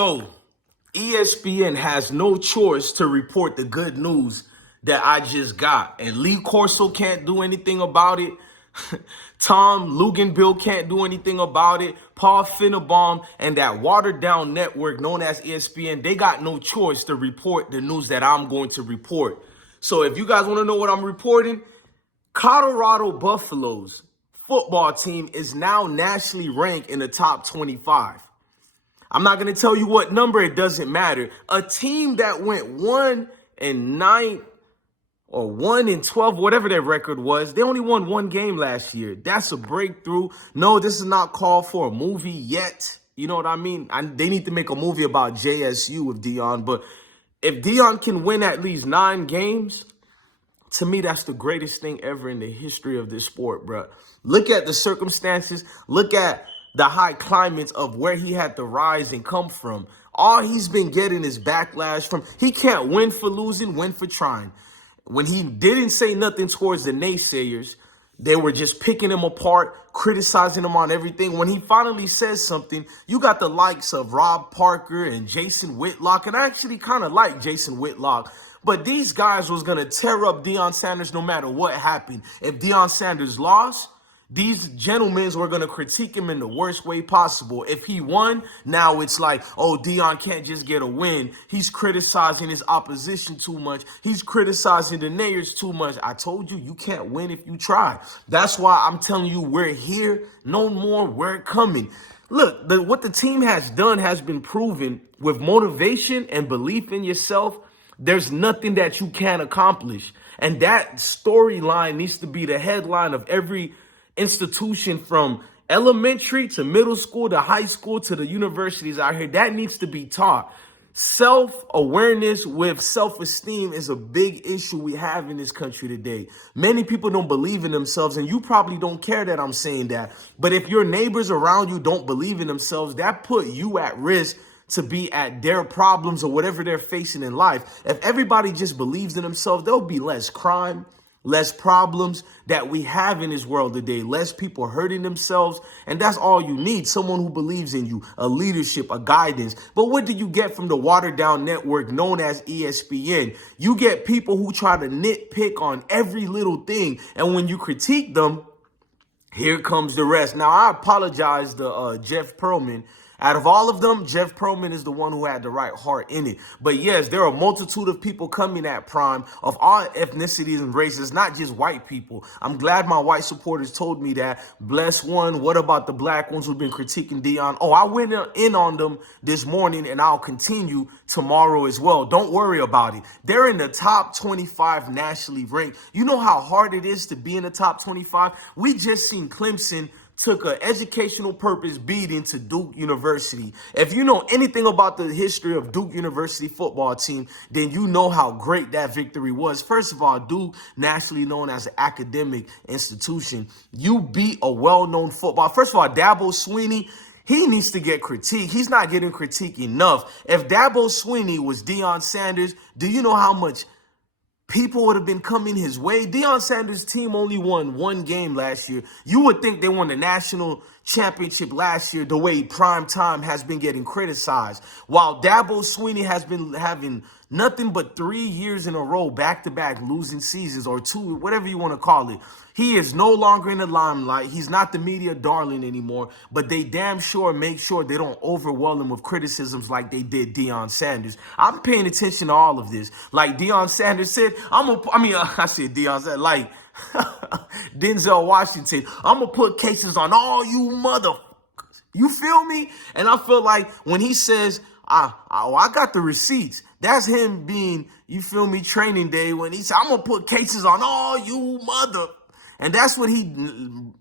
So, ESPN has no choice to report the good news that I just got. And Lee Corso can't do anything about it. Tom Luganbill can't do anything about it. Paul Finnebaum and that watered down network known as ESPN, they got no choice to report the news that I'm going to report. So if you guys want to know what I'm reporting, Colorado Buffaloes football team is now nationally ranked in the top 25. I'm not going to tell you what number, it doesn't matter. A team that went 1-9 or 1-12, whatever their record was, they only won one game last year. That's a breakthrough. No, this is not called for a movie yet. You know what I mean? They need to make a movie about JSU with Deion. But if Deion can win at least 9 games, to me, that's the greatest thing ever in the history of this sport, bro. Look at the circumstances. Look at the high climates of where he had to rise and come from. All he's been getting is backlash from, he can't win for losing, win for trying. When he didn't say nothing towards the naysayers, they were just picking him apart, criticizing him on everything. When he finally says something, you got the likes of Rob Parker and Jason Whitlock. And I actually kind of like Jason Whitlock. But these guys was going to tear up Deion Sanders no matter what happened. If Deion Sanders lost, these gentlemen were going to critique him in the worst way possible. If he won, now it's like, oh, Deion can't just get a win. He's criticizing his opposition too much. He's criticizing the naysayers too much. I told you, you can't win if you try. That's why I'm telling you, we're here. No more, we're coming. Look, what the team has done has been proven with motivation and belief in yourself. There's nothing that you can't accomplish. And that storyline needs to be the headline of every institution from elementary to middle school to high school to the universities out here. That needs to be taught. Self-awareness with self-esteem is a big issue we have in this country today. Many people don't believe in themselves, and you probably don't care that I'm saying that. But if your neighbors around you don't believe in themselves, that put you at risk to be at their problems or whatever they're facing in life. If everybody just believes in themselves, there'll be less crime, less problems that we have in this world today, less people hurting themselves. And that's all you need, someone who believes in you, a leadership, a guidance. But what do you get from the watered down network known as ESPN? You get people who try to nitpick on every little thing. And when you critique them, here comes the rest. Now, I apologize to Jeff Pearlman. Out of all of them, Jeff Pearlman is the one who had the right heart in it. But yes, there are a multitude of people coming at Prime of all ethnicities and races, not just white people. I'm glad my white supporters told me that. Bless one. What about the black ones who've been critiquing Deion? Oh, I went in on them this morning, and I'll continue tomorrow as well. Don't worry about it. They're in the top 25 nationally ranked. You know how hard it is to be in the top 25? We just seen Clemson took an educational purpose beating to Duke University. If you know anything about the history of Duke University football team, then you know how great that victory was. First of all, Duke, nationally known as an academic institution, you beat a well-known football. First of all, Dabo Swinney, he needs to get critique. He's not getting critique enough. If Dabo Swinney was Deion Sanders, do you know how much people would have been coming his way? Deion Sanders' team only won one game last year. You would think they won the national championship last year the way Prime Time has been getting criticized. While Dabo Swinney has been having nothing but 3 years in a row, back-to-back losing seasons, or 2, whatever you want to call it. He is no longer in the limelight. He's not the media darling anymore, but they damn sure make sure they don't overwhelm him with criticisms like they did Deion Sanders. I'm paying attention to all of this. Like Deion Sanders said, I said Deion Sanders, like Denzel Washington, I'm going to put cases on all you motherfuckers. You feel me? And I feel like when he says, I got the receipts, that's him being, you feel me, training day when he said, I'm going to put cases on all you mother. And that's what he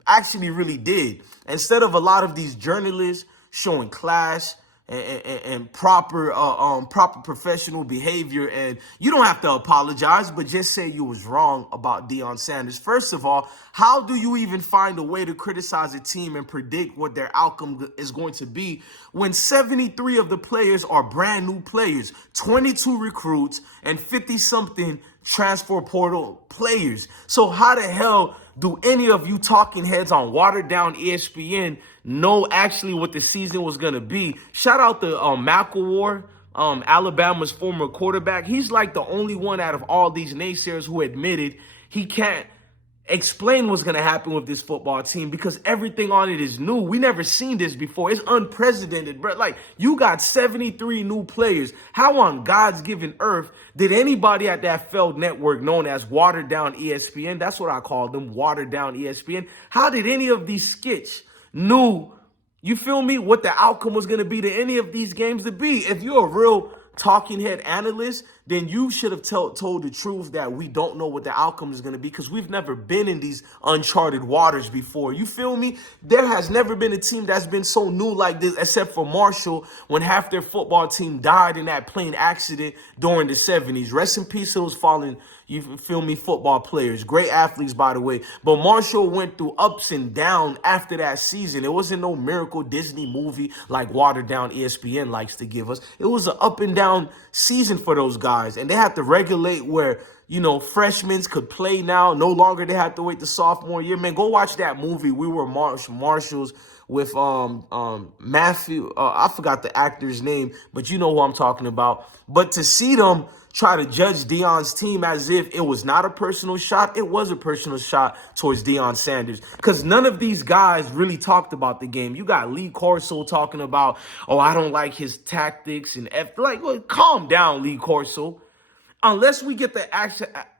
actually really did. Instead of a lot of these journalists showing class and proper professional behavior, and you don't have to apologize, but just say you was wrong about Deion Sanders. First of all, how do you even find a way to criticize a team and predict what their outcome is going to be when 73 of the players are brand new players, 22 recruits, and 50-something transfer portal players. So how the hell do any of you talking heads on watered down ESPN know actually what the season was going to be? Shout out to McElwar, Alabama's former quarterback. He's like the only one out of all these naysayers who admitted he can't explain what's going to happen with this football team because everything on it is new. We never seen this before. It's unprecedented, bro. Like, you got 73 new players. How on God's given earth did anybody at that failed network known as watered down ESPN, that's what I call them, watered down ESPN, how did any of these skits knew, you feel me, what the outcome was going to be to any of these games to be? If you're a real talking head analyst, then you should have told the truth that we don't know what the outcome is going to be because we've never been in these uncharted waters before. You feel me? There has never been a team that's been so new like this except for Marshall when half their football team died in that plane accident during the 70s. Rest in peace to those fallen, you feel me, football players. Great athletes, by the way. But Marshall went through ups and downs after that season. It wasn't no miracle Disney movie like watered down ESPN likes to give us. It was an up and down season for those guys. And they have to regulate where, you know, freshmen could play now. No longer they have to wait the sophomore year. Man, go watch that movie. We Were Marshalls with Matthew. I forgot the actor's name, but you know who I'm talking about. But to see them try to judge Deion's team as if it was not a personal shot, it was a personal shot towards Deion Sanders. Because none of these guys really talked about the game. You got Lee Corso talking about, oh, I don't like his tactics and like, well, calm down, Lee Corso. Unless we get to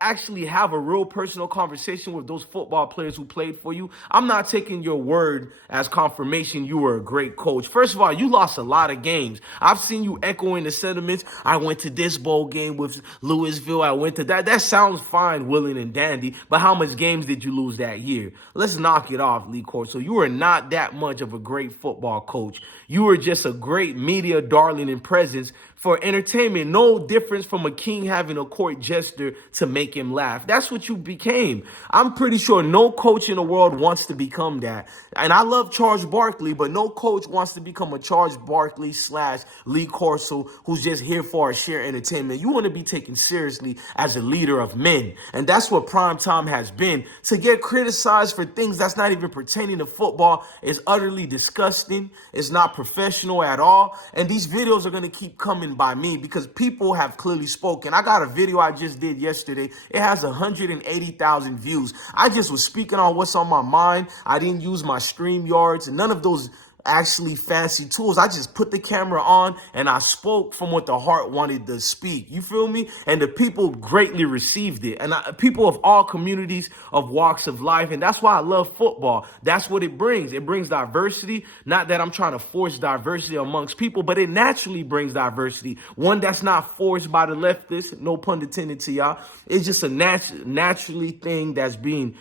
actually have a real personal conversation with those football players who played for you, I'm not taking your word as confirmation you were a great coach. First of all, you lost a lot of games. I've seen you echoing the sentiments. I went to this bowl game with Louisville. I went to that. That sounds fine, willing and dandy, but how much games did you lose that year? Let's knock it off, Lee Corso. You are not that much of a great football coach. You were just a great media darling and presence for entertainment. No difference from a king having a court jester to make him laugh. That's what you became. I'm pretty sure no coach in the world wants to become that. And I love Charles Barkley, but no coach wants to become a Charles Barkley / Lee Corso who's just here for a sheer entertainment. You want to be taken seriously as a leader of men. And that's what prime time has been. To get criticized for things that's not even pertaining to football is utterly disgusting. It's not professional at all. And these videos are going to keep coming by me because people have clearly spoken. I got a video I just did yesterday. It has 180,000 views. I just was speaking on what's on my mind. I didn't use my StreamYards, none of those actually fancy tools. I just put the camera on and I spoke from what the heart wanted to speak. You feel me? And the people greatly received it. And people of all communities, of walks of life. And that's why I love football. That's what it brings. It brings diversity. Not that I'm trying to force diversity amongst people, but it naturally brings diversity. One that's not forced by the leftists. No pun intended to y'all. It's just a naturally thing that's being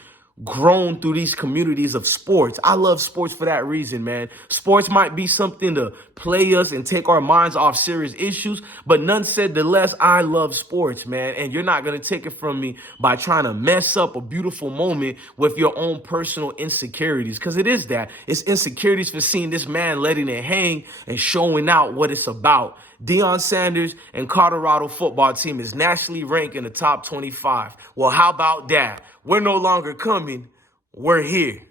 grown through these communities of sports. I love sports for that reason, man. Sports might be something to play us and take our minds off serious issues, but none said the less. I love sports, man. And you're not going to take it from me by trying to mess up a beautiful moment with your own personal insecurities, because it is that. It's insecurities for seeing this man letting it hang and showing out what it's about. Deion Sanders and Colorado football team is nationally ranked in the top 25. Well, how about that? We're no longer coming. We're here.